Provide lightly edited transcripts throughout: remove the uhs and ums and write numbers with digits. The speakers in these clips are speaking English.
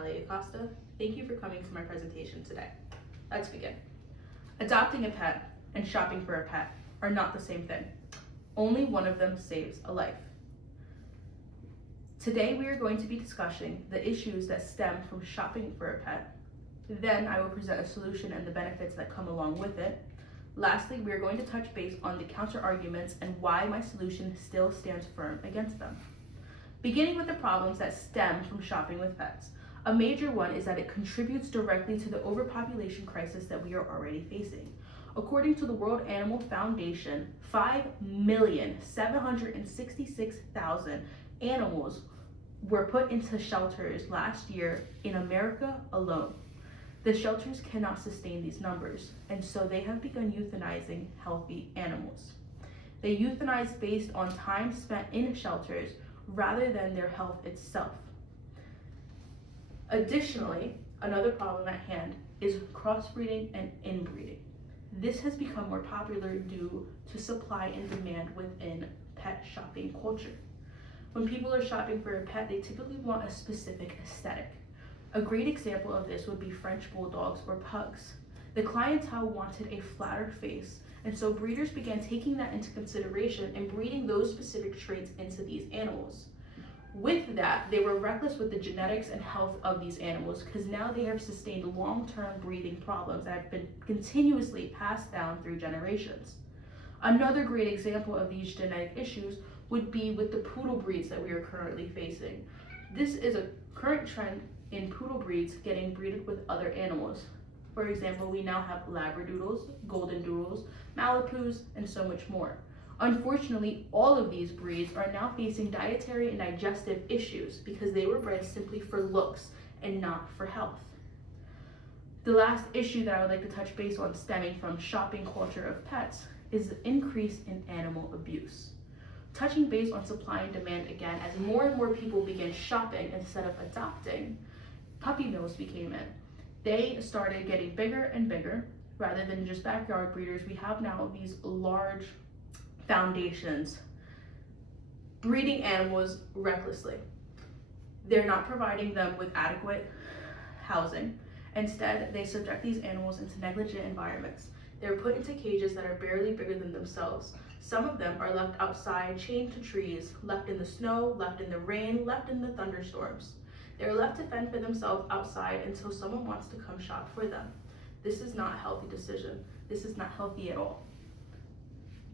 Natalia Acosta. Thank you for coming to my presentation today. Let's begin. Adopting a pet and shopping for a pet are not the same thing. Only one of them saves a life. Today we are going to be discussing the issues that stem from shopping for a pet. Then I will present a solution and the benefits that come along with it. Lastly, we are going to touch base on the counter arguments and why my solution still stands firm against them. Beginning with the problems that stem from shopping with pets. A major one is that it contributes directly to the overpopulation crisis that we are already facing. According to the World Animal Foundation, 5,766,000 animals were put into shelters last year in America alone. The shelters cannot sustain these numbers, and so they have begun euthanizing healthy animals. They euthanize based on time spent in shelters rather than their health itself. Additionally, another problem at hand is crossbreeding and inbreeding. This has become more popular due to supply and demand within pet shopping culture. When people are shopping for a pet, they typically want a specific aesthetic. A great example of this would be French bulldogs or pugs. The clientele wanted a flatter face, and so breeders began taking that into consideration and breeding those specific traits into these animals. With that, they were reckless with the genetics and health of these animals because now they have sustained long-term breathing problems that have been continuously passed down through generations. Another great example of these genetic issues would be with the poodle breeds that we are currently facing. This is a current trend in poodle breeds getting breeded with other animals. For example, we now have Labradoodles, Golden Doodles, Malipus, and so much more. Unfortunately, all of these breeds are now facing dietary and digestive issues because they were bred simply for looks and not for health. The last issue that I would like to touch base on stemming from shopping culture of pets is the increase in animal abuse. Touching base on supply and demand again, as more and more people began shopping instead of adopting, puppy mills became in. They started getting bigger and bigger. Rather than just backyard breeders, we have now these large foundations breeding animals recklessly. They're not providing them with adequate housing. Instead, they subject these animals into negligent environments. They're put into cages that are barely bigger than themselves. Some of them are left outside, chained to trees, left in the snow, left in the rain, left in the thunderstorms. They're left to fend for themselves outside until someone wants to come shop for them. This is not a healthy decision. This is not healthy at all.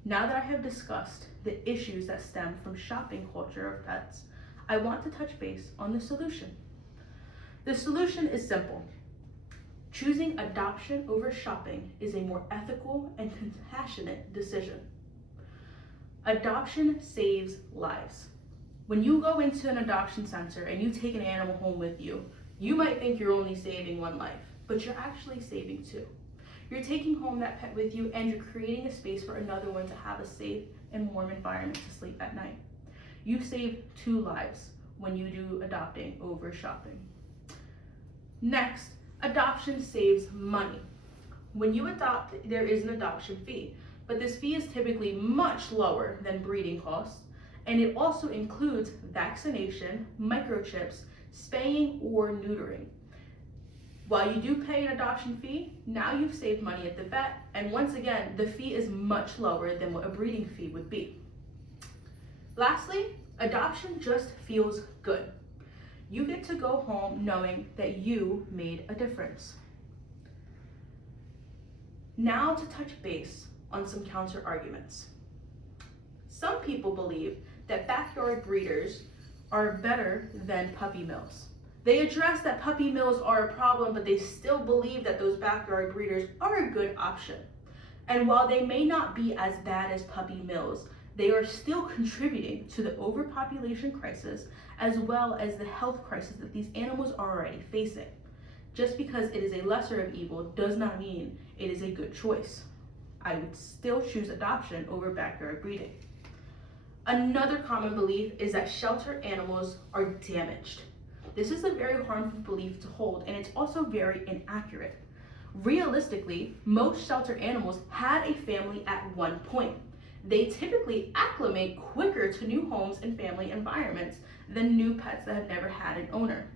Now that I have discussed the issues that stem from shopping culture of pets, I want to touch base on the solution. The solution is simple. Choosing adoption over shopping is a more ethical and compassionate decision. Adoption saves lives. When you go into an adoption center and you take an animal home with you, you might think you're only saving one life, but you're actually saving two. You're taking home that pet with you and you're creating a space for another one to have a safe and warm environment to sleep at night. You save two lives when you do adopting over shopping. Next, adoption saves money. When you adopt, there is an adoption fee, but this fee is typically much lower than breeding costs, and it also includes vaccination, microchips, spaying, or neutering. While you do pay an adoption fee, now you've saved money at the vet, and once again, the fee is much lower than what a breeding fee would be. Lastly, adoption just feels good. You get to go home knowing that you made a difference. Now to touch base on some counter arguments. Some people believe that backyard breeders are better than puppy mills. They address that puppy mills are a problem, but they still believe that those backyard breeders are a good option. And while they may not be as bad as puppy mills, they are still contributing to the overpopulation crisis as well as the health crisis that these animals are already facing. Just because it is a lesser of evil does not mean it is a good choice. I would still choose adoption over backyard breeding. Another common belief is that shelter animals are damaged. This is a very harmful belief to hold, and it's also very inaccurate. Realistically, most shelter animals had a family at one point. They typically acclimate quicker to new homes and family environments than new pets that have never had an owner.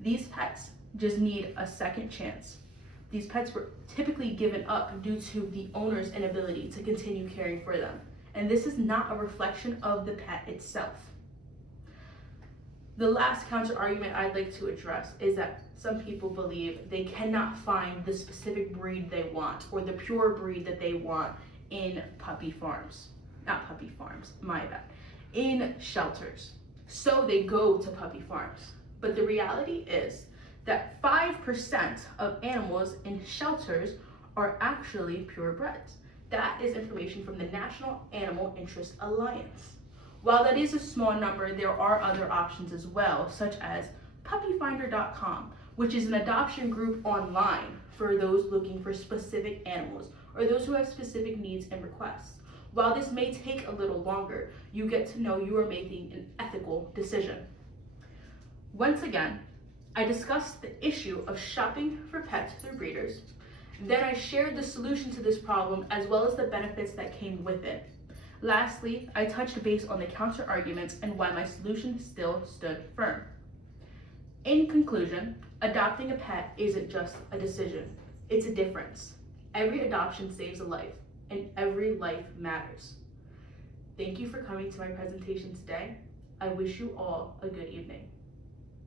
These pets just need a second chance. These pets were typically given up due to the owner's inability to continue caring for them. And this is not a reflection of the pet itself. The last counter argument I'd like to address is that some people believe they cannot find the specific breed they want or the pure breed that they want in in shelters. So they go to puppy farms. But the reality is that 5% of animals in shelters are actually purebreds. That is information from the National Animal Interest Alliance. While that is a small number, there are other options as well, such as puppyfinder.com, which is an adoption group online for those looking for specific animals or those who have specific needs and requests. While this may take a little longer, you get to know you are making an ethical decision. Once again, I discussed the issue of shopping for pets through breeders. Then I shared the solution to this problem as well as the benefits that came with it. Lastly, I touched base on the counter arguments and why my solution still stood firm. In conclusion, adopting a pet isn't just a decision, it's a difference. Every adoption saves a life, and every life matters. Thank you for coming to my presentation today. I wish you all a good evening.